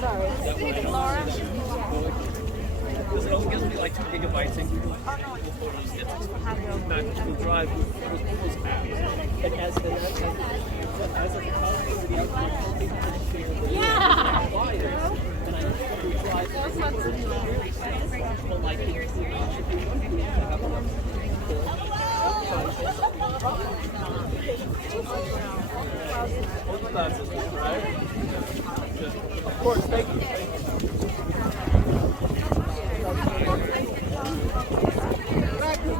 Sorry. Laura? Because it only gives me like 2 gigabytes and you magical drive with those apps. And as a photographer, Yeah! and I drive like of course, thank you.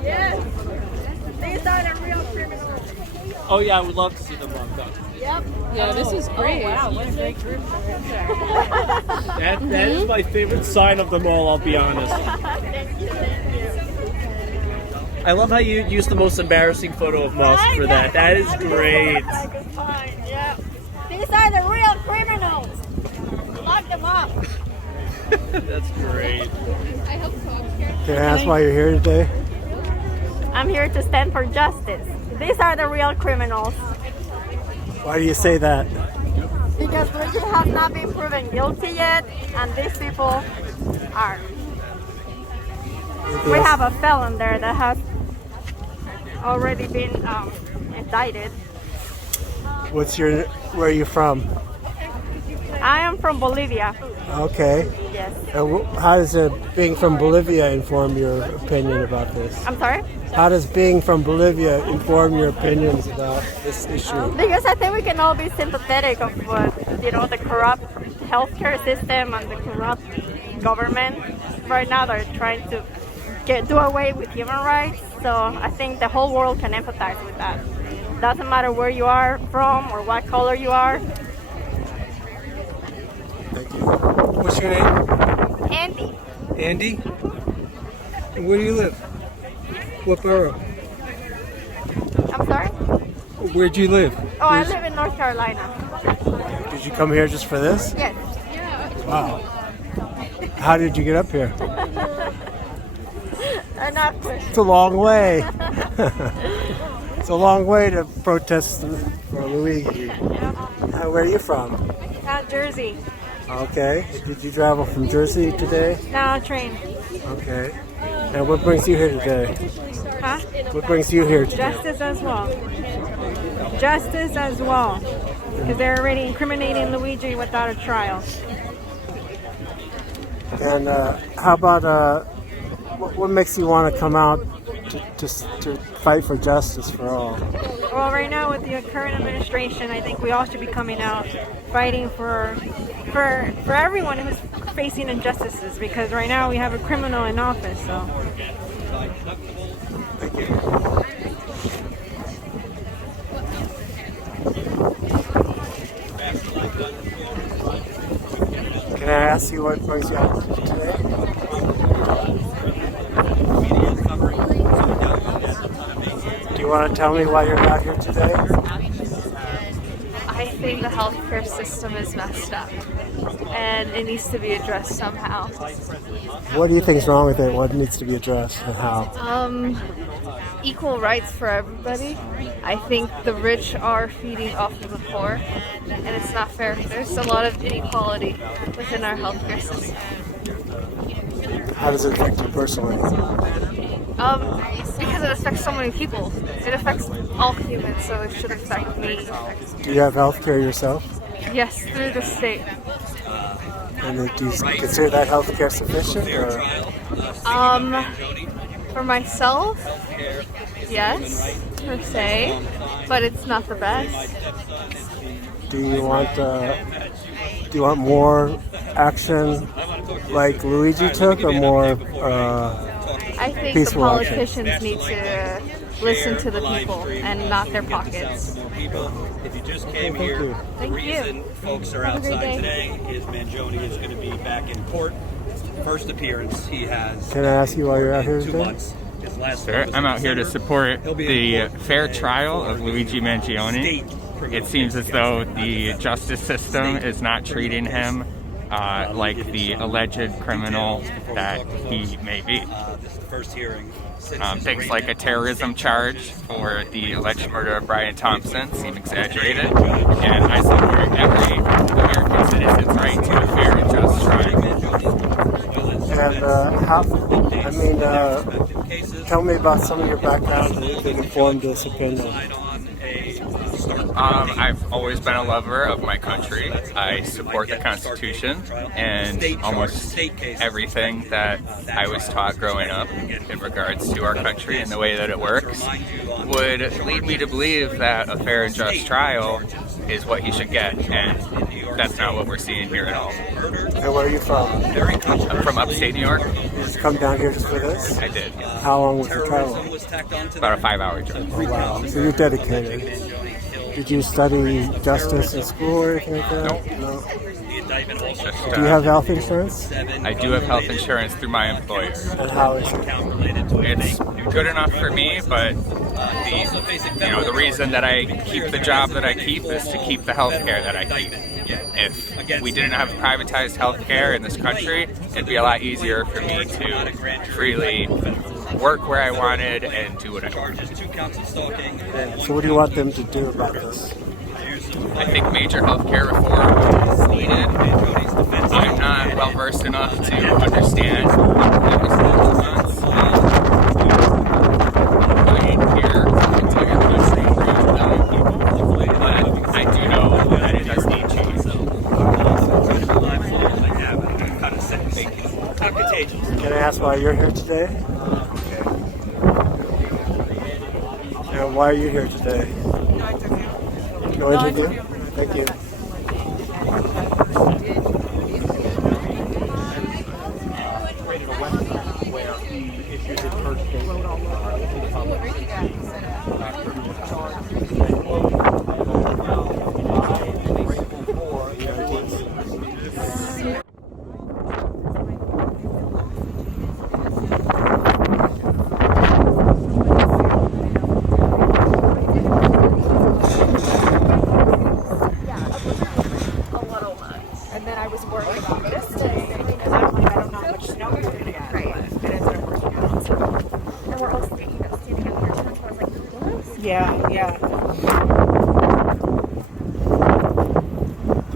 Yes! These are the real criminals. Oh yeah, I would love to see them locked up. Yep. Yeah, this is great. Oh, wow, what a great group. That is my favorite sign of them all, I'll be honest. Thank you. I love how you use the most embarrassing photo of Musk for that. That is great. Yeah. These are the real criminals. Lock them up. That's great. I hope so. Can I ask why you're here today? I'm here to stand for justice. These are the real criminals. Why do you say that? Because Luigi has not been proven guilty yet, and these people are. We have a felon there that has already been indicted. Where are you from? I am from Bolivia. Okay. Yes. And how does being from Bolivia inform your opinion about this? I'm sorry? How does being from Bolivia inform your opinions about this issue? Because I think we can all be sympathetic of what, the corrupt healthcare system and the corrupt government. Right now they're trying to do away with human rights. So I think the whole world can empathize with that. Doesn't matter where you are from or what color you are. Thank you. What's your name? Andy. Andy? And where do you live? What borough? I'm sorry? Where do you live? Oh, I live in North Carolina. Did you come here just for this? Yes. Wow. How did you get up here? Enough. It's a long way. It's a long way to protest for Luigi. Where are you from? Jersey. Okay. Did you travel from Jersey today? No, train. Okay. And what brings you here today? Huh? What brings you here today? Justice as well. Justice as well. Because they're already incriminating Luigi without a trial. And how about what makes you want to come out to fight for justice for all? Well, right now with the current administration, I think we all should be coming out fighting for everyone who's facing injustices. Because right now we have a criminal in office. So. Thank you. Can I ask you what brings you out today? Do you want to tell me why you're out here today? I think the healthcare system is messed up and it needs to be addressed somehow. What do you think is wrong with it? What needs to be addressed and how? Equal rights for everybody. I think the rich are feeding off of the poor and it's not fair. There's a lot of inequality within our healthcare system. How does it affect you personally? Because it affects so many people. It affects all humans, so it should affect me. Do you have health care yourself? Yes, through the state. And do you consider that health care sufficient? Or? For myself, yes, per se, but it's not the best. Do you want more action like Luigi took, or more I think the peaceful politicians need to listen to the people and not their pockets. If you just came here, the Thank reason you. folks are Have a great outside day. today is Mangione is going to be back in court. First appearance he has. Can I ask you why you're out here in 2 today? months. His last Sir, one was I'm in out here to December. support He'll be the in court fair today trial for of Luigi Mangione. state criminal It seems case as though against the him. justice system is not treating him like the alleged criminal that he may be. This is the first hearing. Things like a terrorism charge for the alleged murder of Brian Thompson seem exaggerated, and I support every American citizen's right to a fair and And tell me about some of your background that informed this opinion. I've always been a lover of my country. I support the Constitution and almost everything that I was taught growing up in regards to our country and the way that it works would lead me to believe that a fair and just trial is what you should get, and that's not what we're seeing here at all. And where are you from? I'm from upstate New York. You just come down here just for this? I did. How long was the travel? About a 5-hour drive. Oh, wow. So you're dedicated. Did you study justice in school or anything like that? No. Just, Do you have health insurance? I do have health insurance through my employer. And how is it? It's good enough for me, but the reason that I keep the job that I keep is to keep the health care that I keep. If we didn't have privatized health care in this country, it'd be a lot easier for me to freely work where I wanted and do what I wanted. So what do you want them to do about this? I think major healthcare reform is needed. I'm not well versed enough to understand every single month here entire country but I do know that it does need change. Can I ask why you're here today? And why are you here today? No interview? Thank you.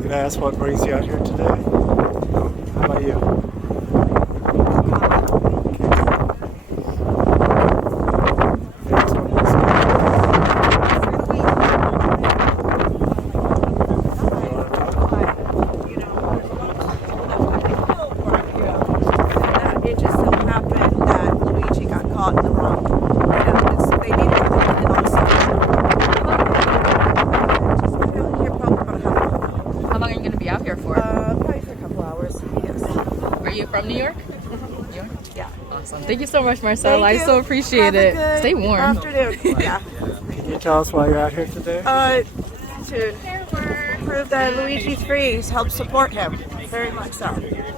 Can I ask what brings you out here today? How about you? It just so happened that Luigi got caught in the wrong. They needed to put it on How long are you going to be out here for? probably for a couple hours. Yes. Are you from New York? New York? Yeah. Awesome. Thank you so much, Marcel. Thank I you. so appreciate Have a it. good Stay warm. Afternoon. Yeah. Can you tell us why you're out here today? To prove that Luigi's free, help support him. Very much so.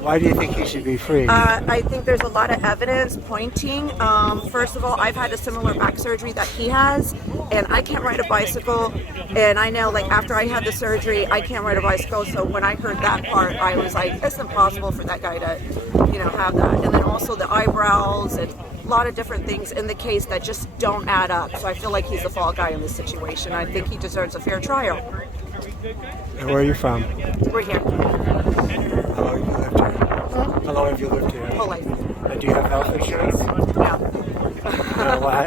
Why do you think he should be free? I think there's a lot of evidence pointing. First of all, I've had a similar back surgery that he has, and I can't ride a bicycle. And I know, like, after I had the surgery, I can't ride a bicycle. So when I heard that part, I was like, it's impossible for that guy to, have that. And then also the eyebrows and a lot of different things in the case that just don't add up. So I feel like he's the fall guy in this situation. I think he deserves a fair trial. And where are you from? We're here. How long have you lived here? How long have you lived here? Whole life. And do you have health insurance? No.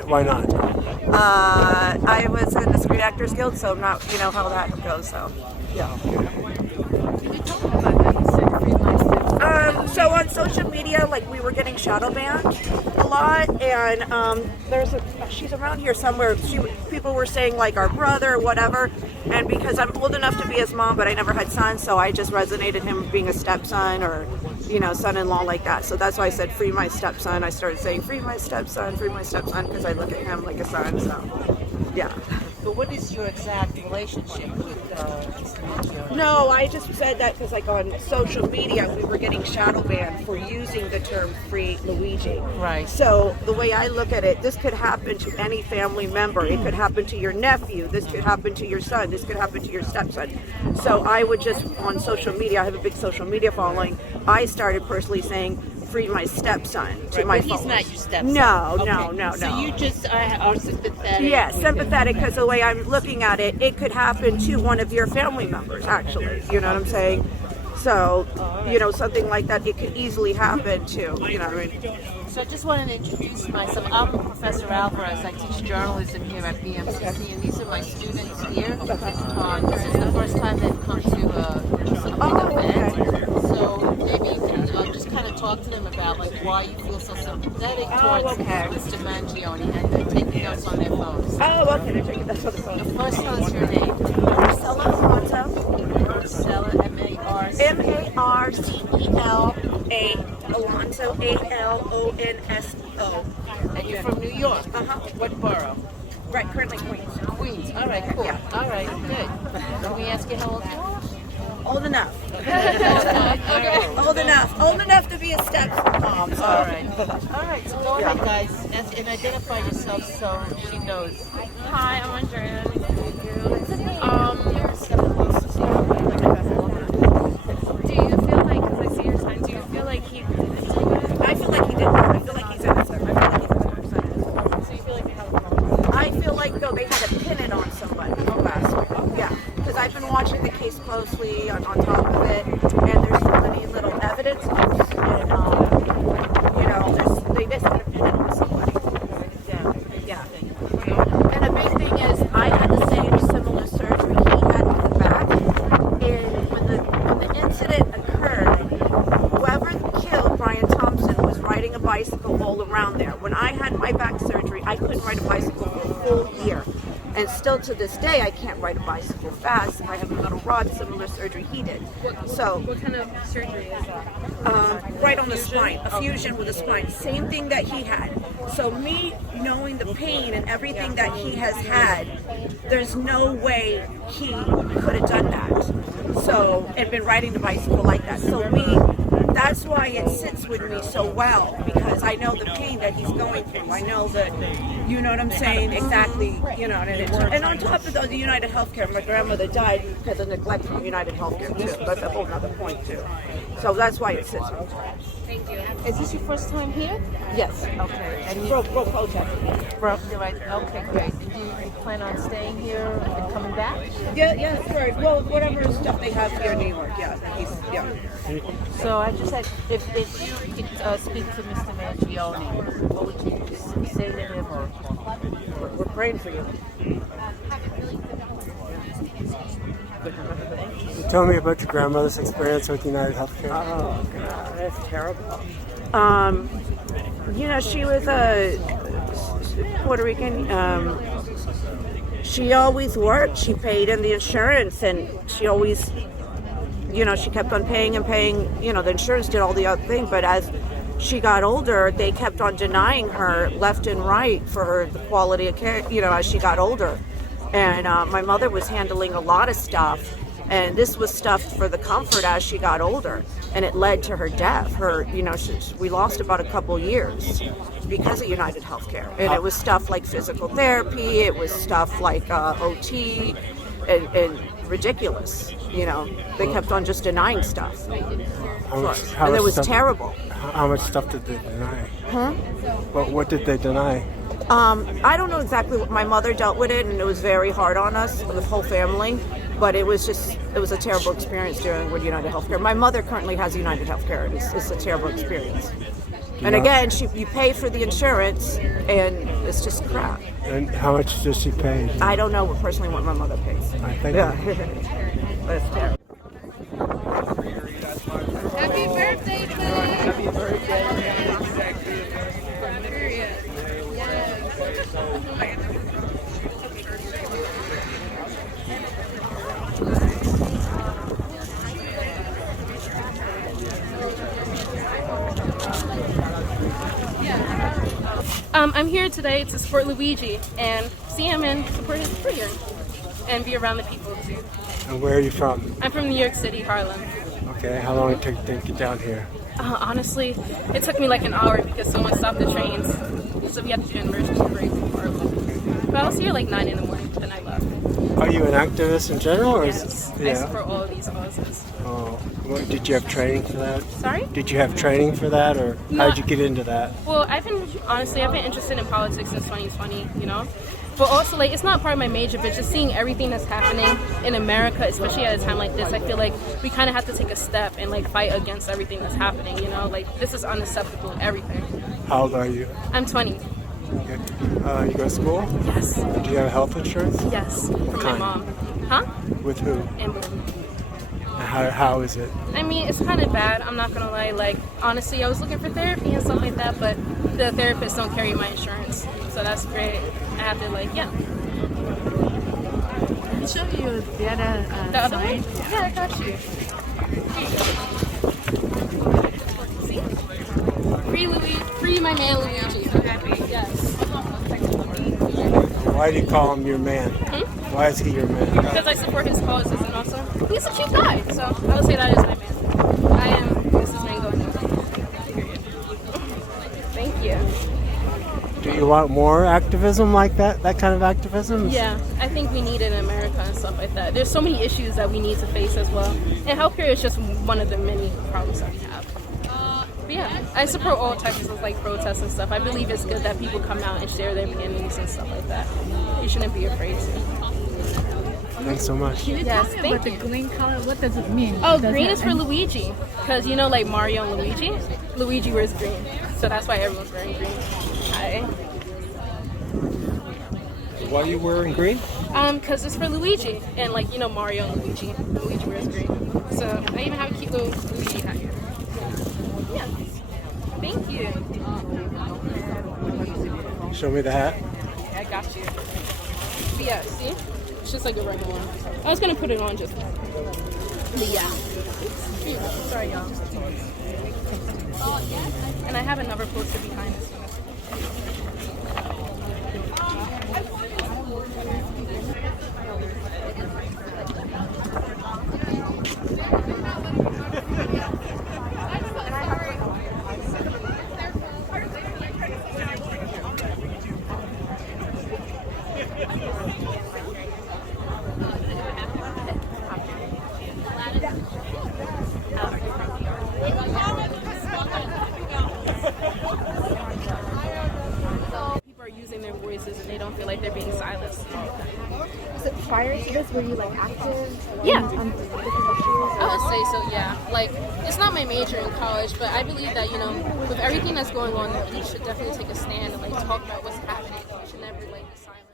Why not? I was in the Screen Actors Guild, so I'm not, how that goes, so, yeah. So on social media, like, we were getting shadow banned a lot, and she's around here somewhere. People were saying, like, our brother or whatever, and because I'm old enough to be his mom, but I never had sons, so I just resonated him being a stepson or, son-in-law like that. So that's why I said, free my stepson. I started saying, free my stepson, because I look at him like a son, so, yeah. But what is your exact relationship with No, I just said that because, like, on social media, we were getting shadow banned for using the term free Luigi. Right. So the way I look at it, this could happen to any family member. It could happen to your nephew. This could happen to your son. This could happen to your stepson. So I would just, on social media, I have a big social media following, I started personally saying, free my stepson to my But he's phone. not your stepson. No. So you just are sympathetic. Yes, sympathetic, because the way I'm looking at it, it could happen to one of your family members, actually. You know what I'm saying? So, something like that, it could easily happen too. You know what I mean? So I just wanted to introduce myself. I'm Professor Alvarez. I teach journalism here at BMCC, and these are my students here. This is the first time they've come to a big event. So maybe you can just kind of talk to them about like why you feel so sympathetic towards Mr. Mangione, and they're taking notes on their phones. Oh, okay. They're taking notes on the phone. The first one is your name. Marcella Alonso. Marcella, Marcela Alonso, Alonso. And you're from New York. What borough? Right, currently Queens. Queens. All right, cool. Yeah. All right, good. Can we ask you how old you are? Old enough. Okay. Old enough to be a stepmom. So. All right. All right. So go ahead, guys, and identify yourself so she knows. Hi, I'm Andrea. Do you feel like, because I see your sign, do you feel like he did it to you? I feel like he did. I feel like he's innocent. I feel like he's 100% So you feel like they have a problem? I feel like though they had to pin it on somebody last week. Yeah, because I've been watching the case closely on top of it, and there's so many little evidence, and they just had to pin it on somebody. Yeah. And the big thing is, I had the same similar surgery he had in the back, and when the incident occurred, whoever killed Brian Thompson was riding a bicycle all around there. When I had my back surgery, I couldn't ride a bicycle for a full year. And still to this day, I can't ride a bicycle fast. I have a metal rod, similar surgery he did. So, What kind of surgery is that? right on the spine, a fusion with the spine. Same thing that he had. So me knowing the pain and everything that he has had, there's no way he could have done that. So, and been riding the bicycle like that. So that's why it sits with me so well, because I know the pain that he's going through. I know that, you know what I'm saying, exactly, and on top of the United Healthcare, my grandmother died because of neglect from United Healthcare too. That's a whole other point too. So that's why it sits with me. Thank you. Is this your first time here? Yes. Okay. And you Broke protest. broke the right. Okay, great. Do you plan on staying here and coming back? Yeah, sure. Well, whatever stuff they have here in New York, yeah. So I just said, if you could speak to Mr. Mangione, what would you say to him? Or We're praying for you. Tell me about your grandmother's experience with United Healthcare. Oh, God, that's terrible. She was a Puerto Rican. She always worked. She paid in the insurance, and she always, she kept on paying and paying. The insurance did all the other thing, but as she got older, they kept on denying her left and right for the quality of care, as she got older. And my mother was handling a lot of stuff, and this was stuff for the comfort as she got older, and it led to her death. We lost about a couple years because of United Healthcare, and it was stuff like physical therapy, it was stuff like OT, and ridiculous. They kept on just denying stuff, and it was terrible. How much stuff did they deny? What did they deny? I don't know exactly what my mother dealt with it, and it was very hard on us, the whole family. But it was a terrible experience dealing with United Healthcare. My mother currently has United Healthcare. It's a terrible experience. And again, you pay for the insurance, and it's just crap. And how much does she pay? I don't know personally what my mother pays. I think. Yeah, but it's terrible. Happy birthday, Happy birthday. I'm here today to support Luigi and see him and support his career and be around the people too. And where are you from? I'm from New York City, Harlem. Okay, how long did it take to get down here? Honestly, it took me like an hour because someone stopped the trains, so we had to do an emergency break in Harlem. But I was here like 9 in the morning, then I left. Are you an activist in general? Or Yes, I support all of these causes. Oh, did you have training for that? Sorry? Did you have training for that, or No. how did you get into that? Well, I've been interested in politics since 2020, you know? But also, like, it's not part of my major, but just seeing everything that's happening in America, especially at a time like this, I feel like we kind of have to take a step and, like, fight against everything that's happening, you know? Like, this is unacceptable, everything. How old are you? I'm 20. Okay. You go to school? Yes. Do you have health insurance? Yes. From my kind? mom. Huh? With who? Emblem. How is it? I mean, it's kind of bad, I'm not gonna lie. Like, honestly, I was looking for therapy and stuff like that, but the therapists don't carry my insurance. So that's great. I have to, like, yeah. I'll show you the other The other side. one? Yeah, I got you. Here you go. See? Free my man Luigi. Yes. Why do you call him your man? Why is he your man? Because I support his causes and also he's a cute guy. So I would say that is my man. I am Mrs. Mango. Period. Thank you. Do you want more activism like that? That kind of activism? Yeah, I think we need it in America and stuff like that. There's so many issues that we need to face as well. And healthcare is just one of the many problems that we have. But yeah, I support all types of like protests and stuff. I believe it's good that people come out and share their opinions and stuff like that. You shouldn't be afraid to. Thanks so much. Can you Yes, tell me thank about you. the green color? What does it mean? Oh, Does green it- is for Luigi. Because you know, like Mario and Luigi? Luigi wears green. So that's why everyone's wearing green. Hi. Why are you wearing green? Because it's for Luigi. And like, you know, Mario and Luigi. Luigi wears green. So I even have a cute little Luigi hat here. Yeah. Thank you. Show me the hat. I got you. But yeah, see? It's just like a regular one. I was gonna put it on just. But yeah. Here you go. Sorry, y'all. And I have another poster behind this one. People are using their voices and they don't feel like they're being silenced. So prior to this, were you like active? Yeah. On different issues? I would say so, yeah. Like, it's not my major in college, but I believe that, you know, with everything that's going on, that we should definitely take a stand and, like, talk about what's happening. We should never, like, be silent.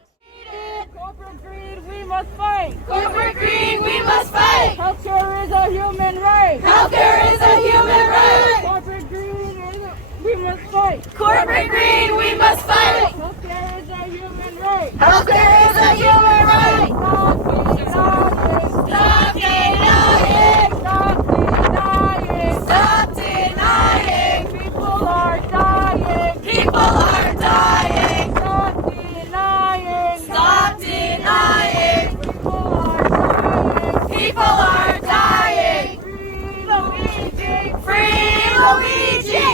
Corporate greed, we must fight. Corporate greed, we must fight. Healthcare is a human right. Healthcare is a human right. Corporate greed, we must fight. Corporate greed, we must fight. Healthcare is a human right. Healthcare is a human right. Stop denying. Stop denying. Stop denying. Stop denying. People are dying. People are dying. Stop denying. Stop denying. People are dying. People are dying. Free Luigi. Free Luigi.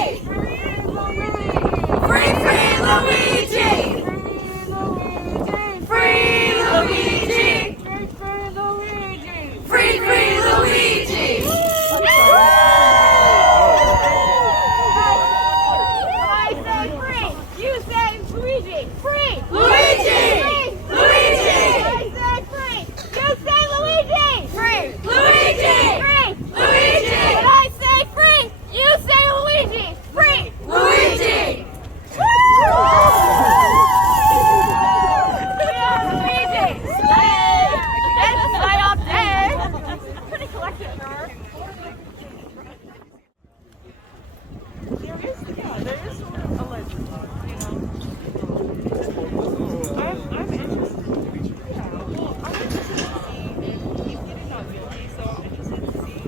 Free Luigi. Free Luigi. Free Luigi. I say free. You say Luigi. Free. Luigi. Luigi. I say free. You say Luigi. Free. Luigi. Free. Luigi. When I say free, you say Luigi. Free. Luigi. Luigi. That's right up there. Pretty collective, sir. There is sort of a legend, you know. I'm interested. Yeah, well, I'm interested to see if he's getting not guilty, so I'm interested to see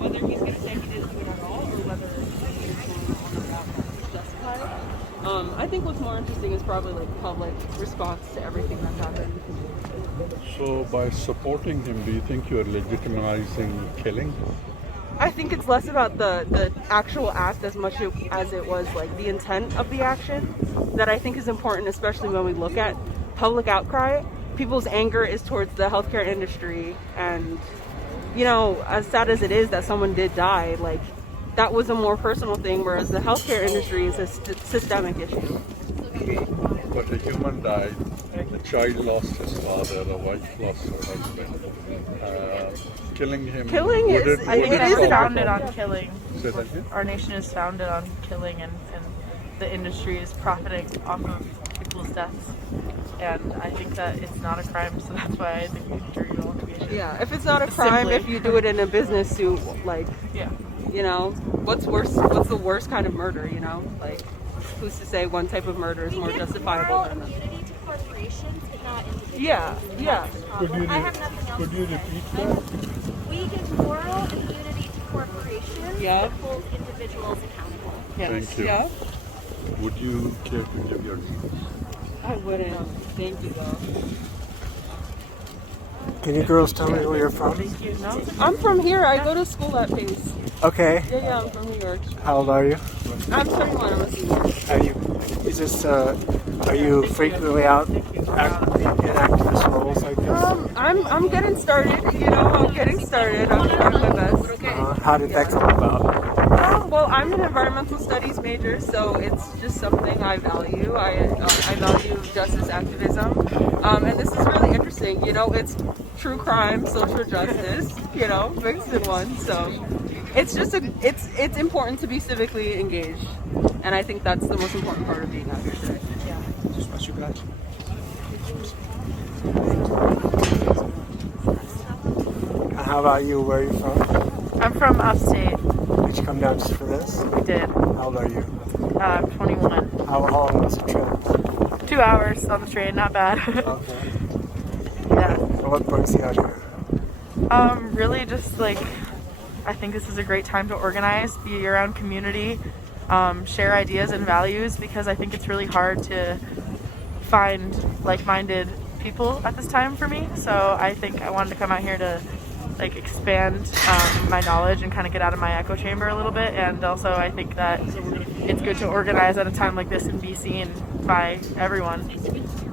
whether he's going to say he didn't do it at all or whether he's going to justify it. I think what's more interesting is probably like public response to everything that's happened. So by supporting him, do you think you're legitimizing killing? I think it's less about the actual act as much as it was like the intent of the action that I think is important, especially when we look at public outcry. People's anger is towards the healthcare industry and you know, as sad as it is that someone did die, like that was a more personal thing, whereas the healthcare industry is a systemic issue. But a human died, a child lost his father, a wife lost her husband. Killing him. Killing is, I think it is it's founded on killing. Say that again? Our nation is founded on killing, and the industry is profiting off of people's deaths. And I think that it's not a crime, so that's why I think the jury will be issued. Yeah, if it's not a crime, if you do it in a business suit, like, yeah, you know, what's worse? What's the worst kind of murder? You know, like, who's to say one type of murder is more justifiable than another? Yeah, yeah. Could you repeat that? We give moral immunity to corporations that hold individuals accountable. Thank you. Yeah. Would you care to give your views? I wouldn't. Thank you, though. Can you girls tell me where you're from? I'm from here. I go to school at Pace. Okay. Yeah, I'm from New York. How old are you? I'm 21. I'm a senior. Are you frequently out in activist roles like this? I'm getting started. You know, I'm getting started. I'm trying my best. How did that come about? Well, I'm an environmental studies major, so it's just something I value. I value justice activism, and this is really interesting. You know, it's true crime, social justice. You know, mixed in one. So it's just it's important to be civically engaged, and I think that's the most important part of being out here today. Yeah. How about you? Where are you from? I'm from upstate. Did you come down just for this? We did. How old are you? 21. How long was the trip? 2 hours on the train, not bad. Okay. Yeah. So what brings you out here? Really just like, I think this is a great time to organize, be around community, share ideas and values, because I think it's really hard to find like-minded people at this time for me. So I think I wanted to come out here to like expand my knowledge and kind of get out of my echo chamber a little bit. And also I think that it's good to organize at a time like this and be seen by everyone.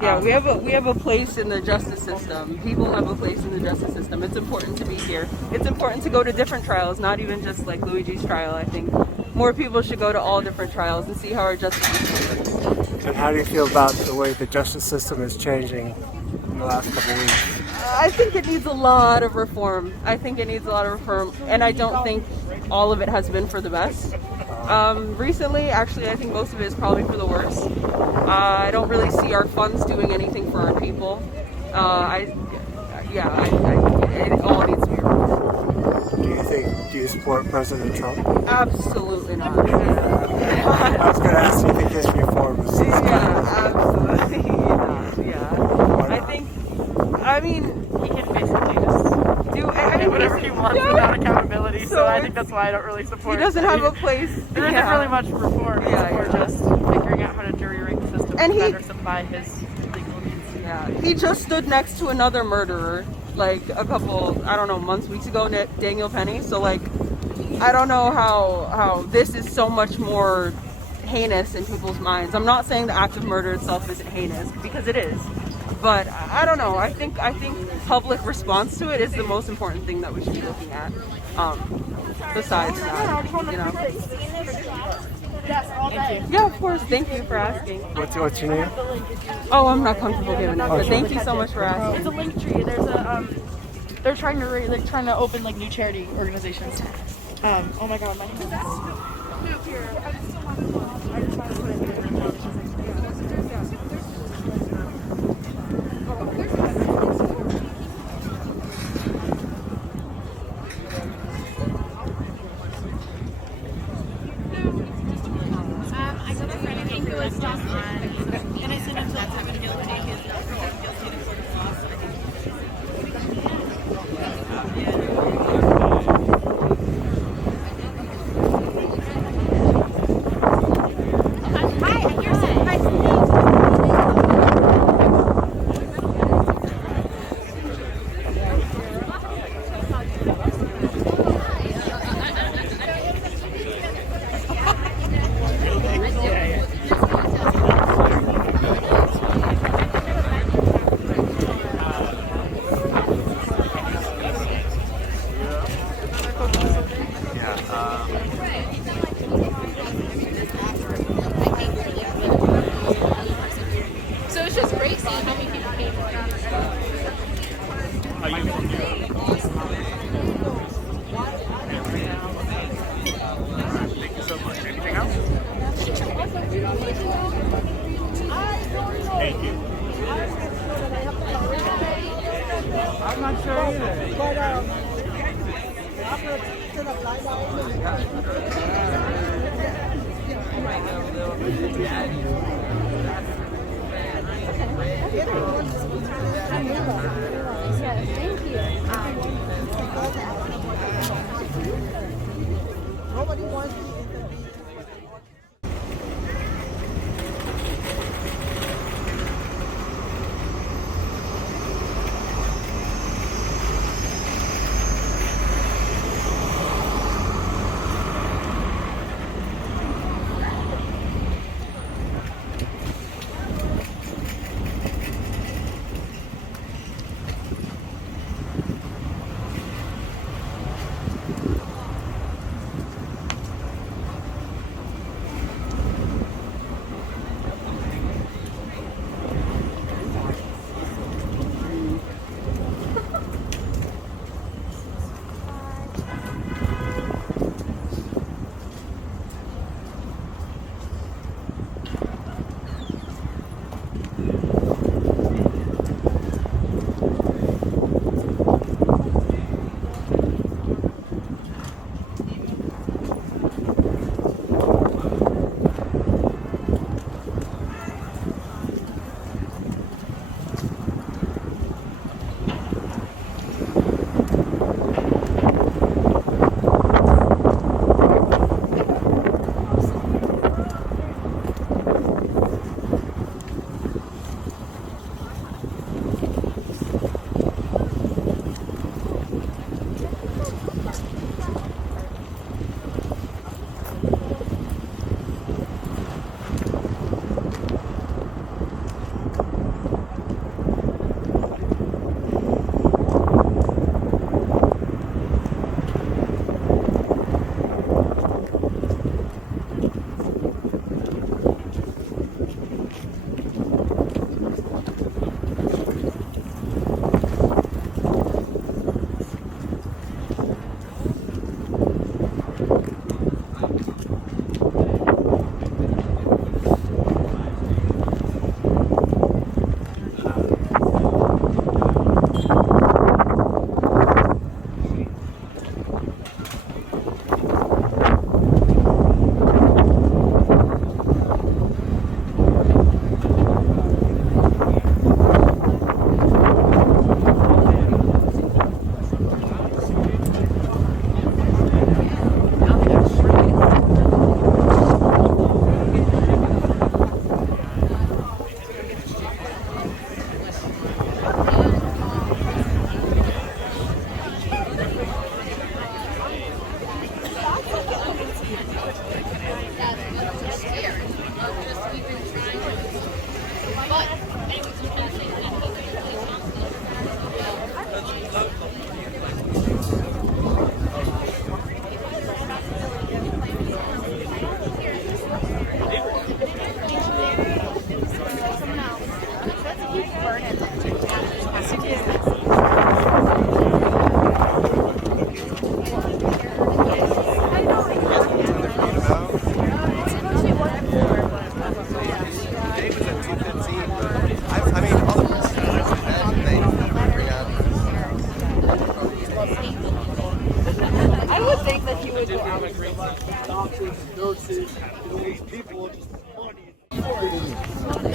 Yeah, we have a place in the justice system. People have a place in the justice system. It's important to be here. It's important to go to different trials, not even just like Luigi's trial. I think more people should go to all different trials and see how our justice system works. And how do you feel about the way the justice system is changing in the last couple of weeks? I think it needs a lot of reform. And I don't think all of it has been for the best. Recently, actually, I think most of it is probably for the worst. I don't really see our funds doing anything for our people. It all needs to be reformed. Do you support President Trump? Absolutely not. I was going to ask, do you think his reforms? Absolutely not. I mean, he can basically just do whatever he wants without accountability. So I think that's why I don't really support. He doesn't have a place. There isn't really much reform. Or just figuring out how to jury rig the system and to better supply his legal needs. Yeah, he just stood next to another murderer like a couple, I don't know, weeks ago, Daniel Penny. So like, I don't know how this is so much more heinous in people's minds. I'm not saying the act of murder itself isn't heinous, because it is. But I don't know. I think public response to it is the most important thing that we should be looking at. Besides that, you know. Thank you. Yeah, of course. Thank you for asking. What's your name? Oh, I'm not comfortable giving it, but thank you so much for asking. It's a link tree. There's a they're trying to open like new charity organizations. Oh my god, my hands. great seeing how many people came. Are you from here? Thank you so much. Anything else? Thank you. I'm not sure either. Nobody wants to intervene.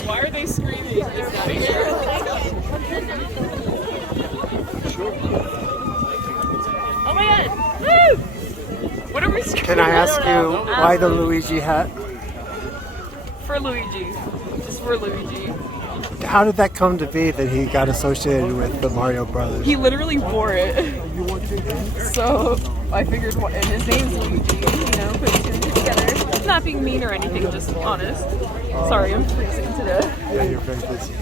Why are they screaming? Oh my god! Woo! What are we screaming? Can I ask you why the Luigi hat? For Luigi. Just for Luigi. How did that come to be that he got associated with the Mario Brothers? He literally wore it. So I figured, and his name's Luigi, you know, put two and two together. Not being mean or anything, just honest. Sorry, I'm freezing today. Yeah, you're very busy.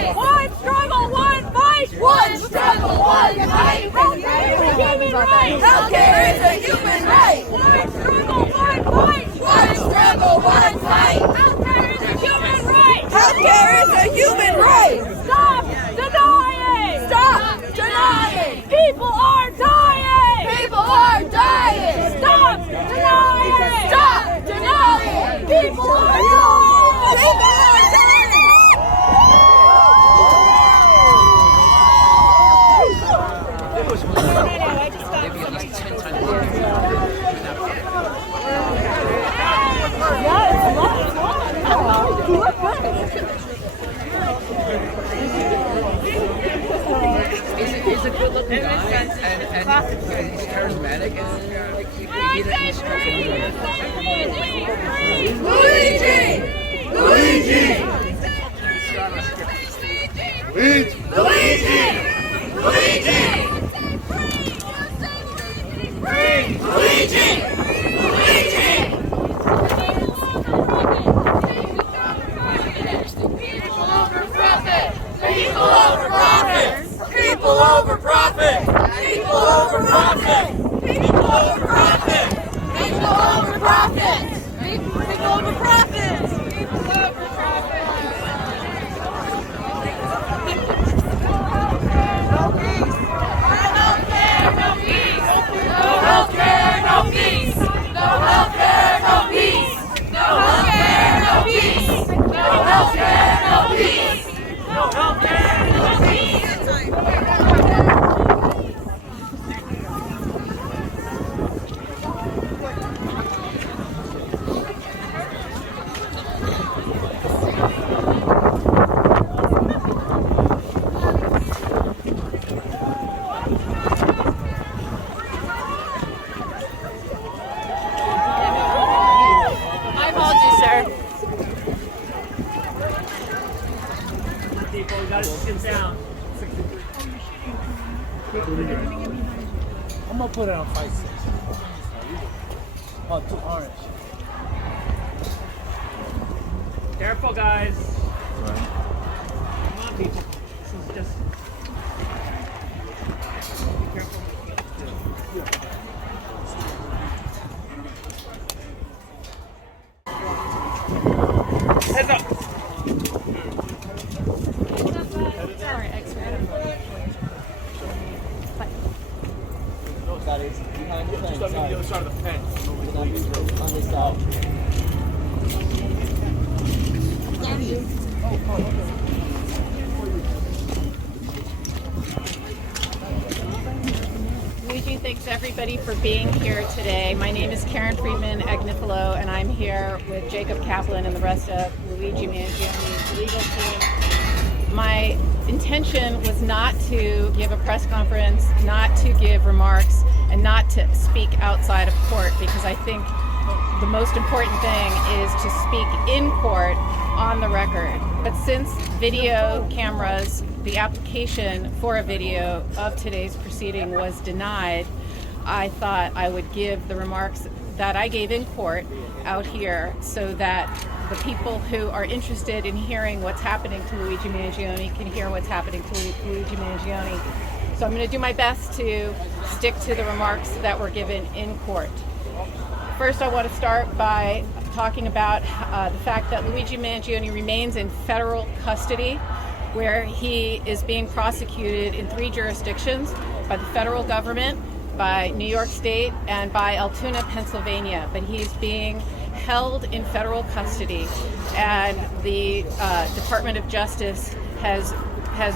fight. One struggle, one fight. One struggle, one fight. Healthcare is a human right. One struggle, one fight. One struggle, one fight. Healthcare is a human right. Healthcare is a human right. Stop denying. Stop denying. People are dying. People are dying. Stop denying. Stop denying. People are dying. People are dying. He's a good looking guy and he's charismatic and like he doesn't stress Luigi! Luigi! Luigi! Luigi! Luigi! Luigi! People over profit! People over profit! People over profit! People over profit! People over profit! People over profit! People, we gotta sit down. I'm gonna put it on 5-6. Oh, 2 orange. Careful, guys. Come on, people. This is just. Be careful. Heads up. That is behind the fence. Just on the other side of the fence. On this side. Luigi, thanks everybody for being here today. My name is Friedman Agnifilo, and I'm here with Jacob Kaplan and the rest of Luigi Mangione's legal team. My intention was not to give a press conference, not to give remarks, and not to speak outside of court, because I think the most important thing is to speak in court on the record. But since video cameras, the application for a video of today's proceeding was denied, I thought I would give the remarks that I gave in court out here so that the people who are interested in hearing what's happening to Luigi Mangione can hear what's happening to Luigi Mangione. So I'm going to do my best to stick to the remarks that were given in court. First, I want to start by talking about the fact that Luigi Mangione remains in federal custody, where he is being prosecuted in 3 jurisdictions: by the federal government, by New York State, and by Altoona, Pennsylvania. But he's being held in federal custody, and the Department of Justice has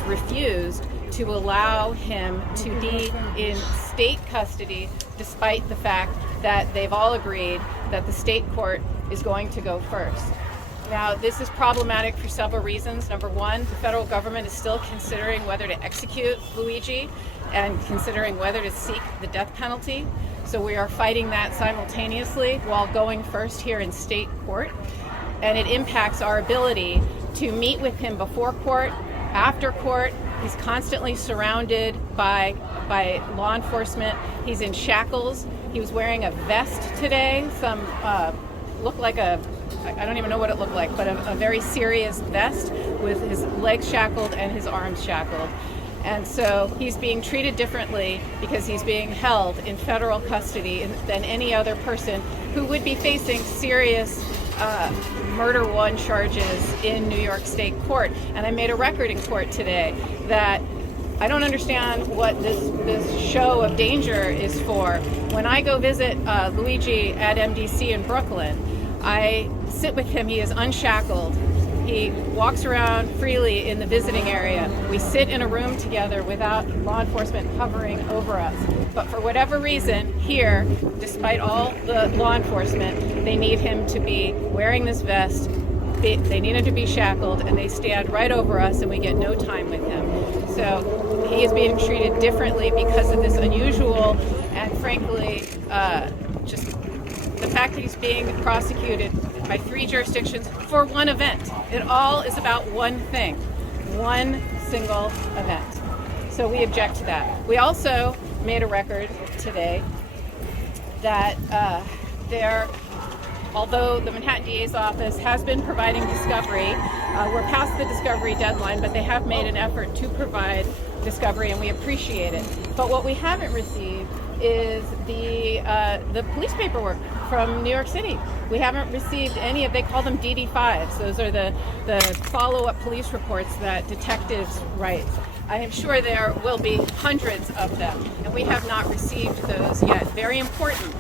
refused to allow him to be in state custody, despite the fact that they've all agreed that the state court is going to go first. Now, this is problematic for several reasons. Number one, the federal government is still considering whether to execute Luigi and considering whether to seek the death penalty. So we are fighting that simultaneously while going first here in state court. And it impacts our ability to meet with him before court, after court. He's constantly surrounded by law enforcement. He's in shackles. He was wearing a vest today, looked like a I don't even know what it looked like, but a very serious vest with his legs shackled and his arms shackled. And so he's being treated differently because he's being held in federal custody than any other person who would be facing serious murder one charges in New York State court. And I made a record in court today that I don't understand what this show of danger is for. When I go visit Luigi at MDC in Brooklyn, I sit with him. He is unshackled. He walks around freely in the visiting area. We sit in a room together without law enforcement hovering over us. But for whatever reason, here, despite all the law enforcement, they need him to be wearing this vest. They need him to be shackled, and they stand right over us, and we get no time with him. So he is being treated differently because of this unusual and frankly, just the fact that he's being prosecuted by 3 jurisdictions for one event. It all is about one thing, one single event. So we object to that. We also made a record today that although the Manhattan DA's office has been providing discovery, we're past the discovery deadline, but they have made an effort to provide discovery, and we appreciate it. But what we haven't received is the police paperwork from New York City. We haven't received any of, they call them DD5s. Those are the follow-up police reports that detectives write. I am sure there will be hundreds of them, and we have not received those yet. Very important.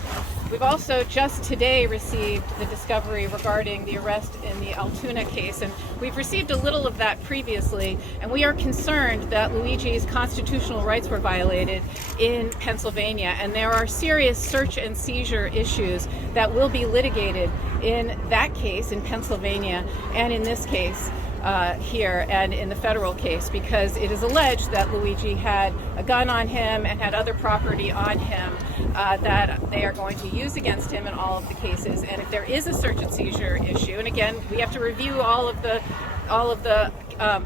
We've also just today received the discovery regarding the arrest in the Altoona case, and we've received a little of that previously, and we are concerned that Luigi's constitutional rights were violated in Pennsylvania, and there are serious search and seizure issues that will be litigated in that case in Pennsylvania and in this case here and in the federal case, because it is alleged that Luigi had a gun on him and had other property on him that they are going to use against him in all of the cases. And if there is a search and seizure issue, and again, we have to review all of the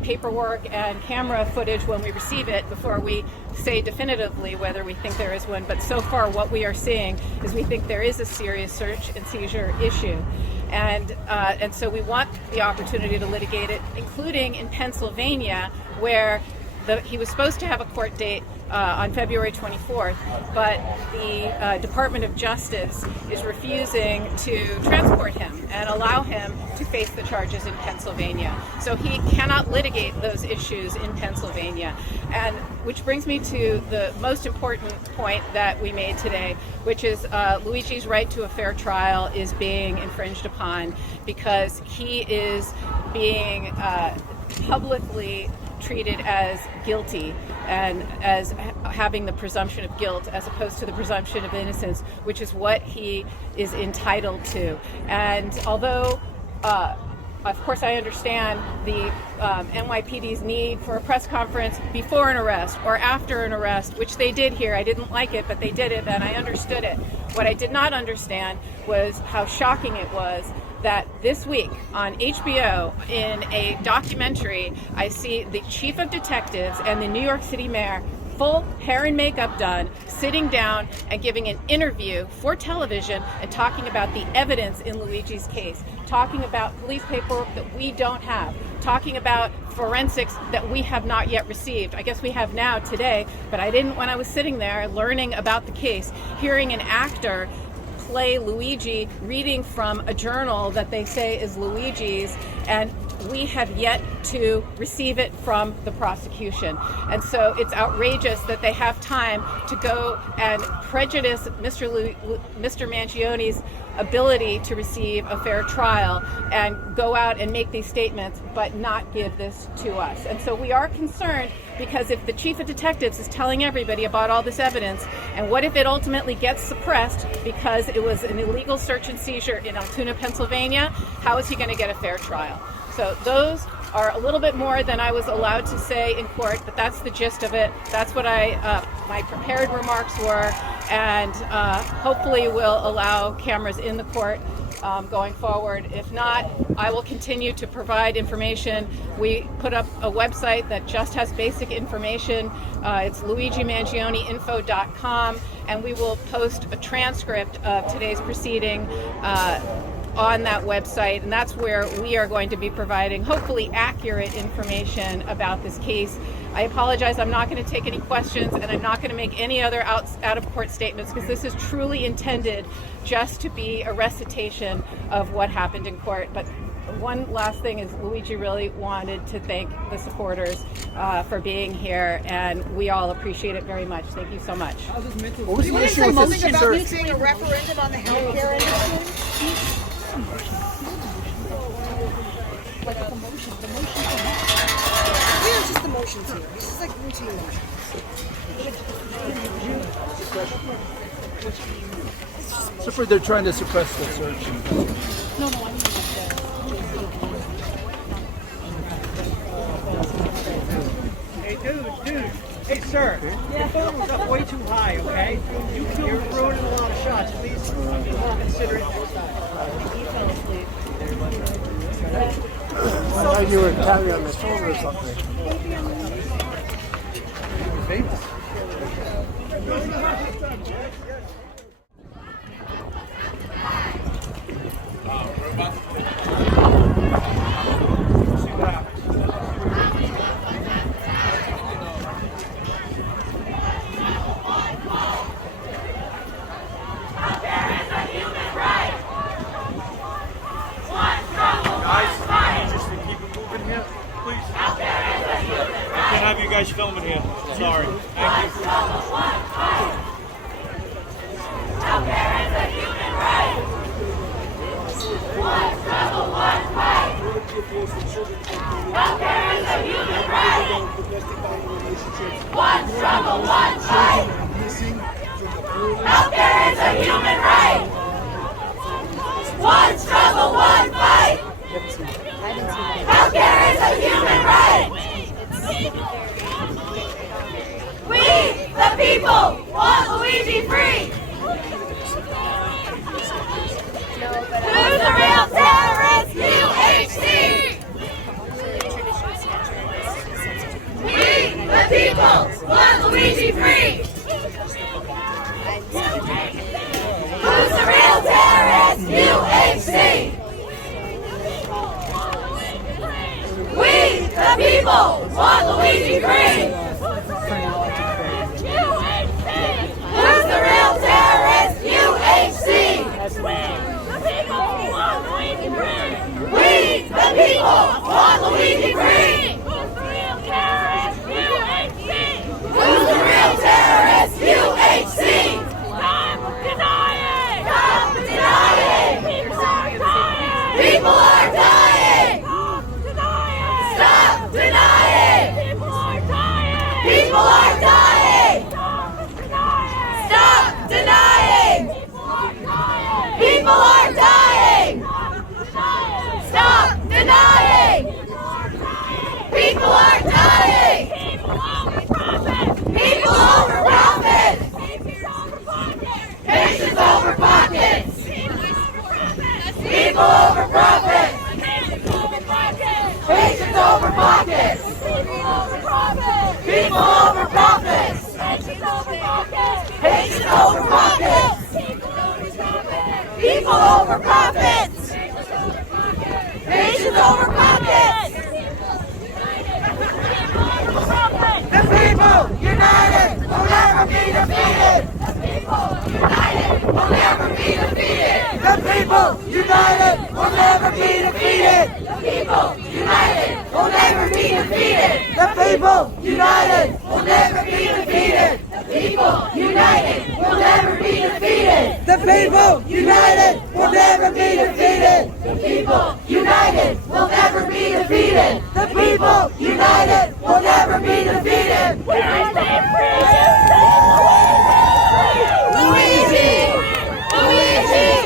paperwork and camera footage when we receive it before we say definitively whether we think there is one. But so far what we are seeing is we think there is a serious search and seizure issue. And so we want the opportunity to litigate it, including in Pennsylvania, where he was supposed to have a court date on February 24th, but the Department of Justice is refusing to transport him and allow him to face the charges in Pennsylvania. So he cannot litigate those issues in Pennsylvania. And which brings me to the most important point that we made today, which is Luigi's right to a fair trial is being infringed upon because he is being publicly treated as guilty and as having the presumption of guilt as opposed to the presumption of innocence, which is what he is entitled to. And although of course I understand the NYPD's need for a press conference before an arrest or after an arrest, which they did here. I didn't like it, but they did it and I understood it. What I did not understand was how shocking it was that this week on HBO in a documentary, I see the chief of detectives and the New York City mayor, full hair and makeup done, sitting down and giving an interview for television and talking about the evidence in Luigi's case, talking about police paperwork that we don't have, talking about forensics that we have not yet received. I guess we have now today, but I didn't when I was sitting there learning about the case, hearing an actor play Luigi reading from a journal that they say is Luigi's, and we have yet to receive it from the prosecution. And so it's outrageous that they have time to go and prejudice Mr. Mangione's ability to receive a fair trial and go out and make these statements, but not give this to us. And so we are concerned because if the chief of detectives is telling everybody about all this evidence, and what if it ultimately gets suppressed because it was an illegal search and seizure in Altoona, Pennsylvania, how is he going to get a fair trial? So those are a little bit more than I was allowed to say in court, but that's the gist of it. That's what my prepared remarks were, and hopefully will allow cameras in the court going forward. If not, I will continue to provide information. We put up a website that just has basic information. It's LuigiMangioneInfo.com, and we will post a transcript of today's proceeding on that website, and that's where we are going to be providing hopefully accurate information about this case. I apologize, I'm not going to take any questions, and I'm not going to make any other out-of-court statements, because this is truly intended just to be a recitation of what happened in court. But one last thing is Luigi really wanted to thank the supporters for being here, and we all appreciate it very much. Thank you so much. What was the issue with this something about saying a referendum on the healthcare industry? Like a motion. Yeah, just the motions here. This is like routine motions. So for they're trying to suppress the search. No, I mean Hey, dude. Hey, sir. Your phone was up way too high, okay? You're ruining a lot of shots. Please consider it next time. I thought you were tapping on the shoulder or something. Famous. Have you guys filming here? Sorry. Thank you. Healthcare is a human right. One struggle, one fight. Healthcare is a human right. One struggle, one fight. Healthcare is a human right. One struggle, one fight. Healthcare is a human right. We, the people, want Luigi free. Who's the real terrorist? UHC. We, the people, want Luigi free. Who's the real terrorist? UHC. We, the people, want Luigi free. Who's the real terrorist? UHC. We, the people, want Luigi free. Who's the real terrorist? UHC. Stop denying. Stop denying. People are dying. Stop denying. People are dying. Stop denying. People are dying. Stop denying. People are dying. People over profit. Patients over pockets. People over profit. Patients over pockets. People over profits. Patients over pockets. People over profits. Patients over pockets. The people united will never be defeated. The people united will never be defeated. The people united will never be defeated. The people united will never be defeated. The people united will never be defeated. The people united will never be defeated. The people united will never be defeated. The people united will never be defeated. The people united will never be defeated. When I say free, you say Luigi! Luigi! Luigi!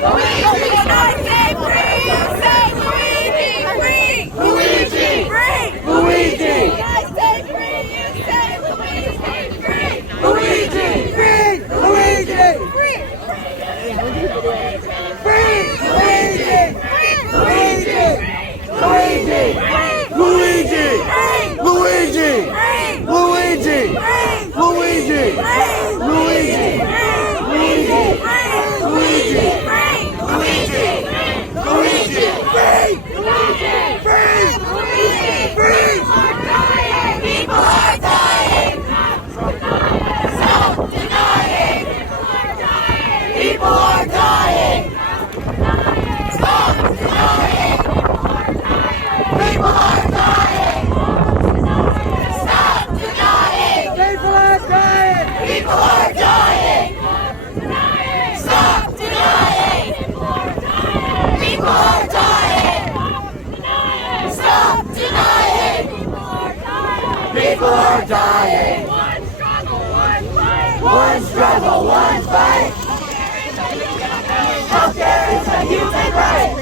Luigi! When I say free, you say Luigi! Free! Luigi! Free! Luigi! When I say free, you say Luigi! Free! people are dying. One struggle, one fight. One struggle, one fight. Healthcare is a human right.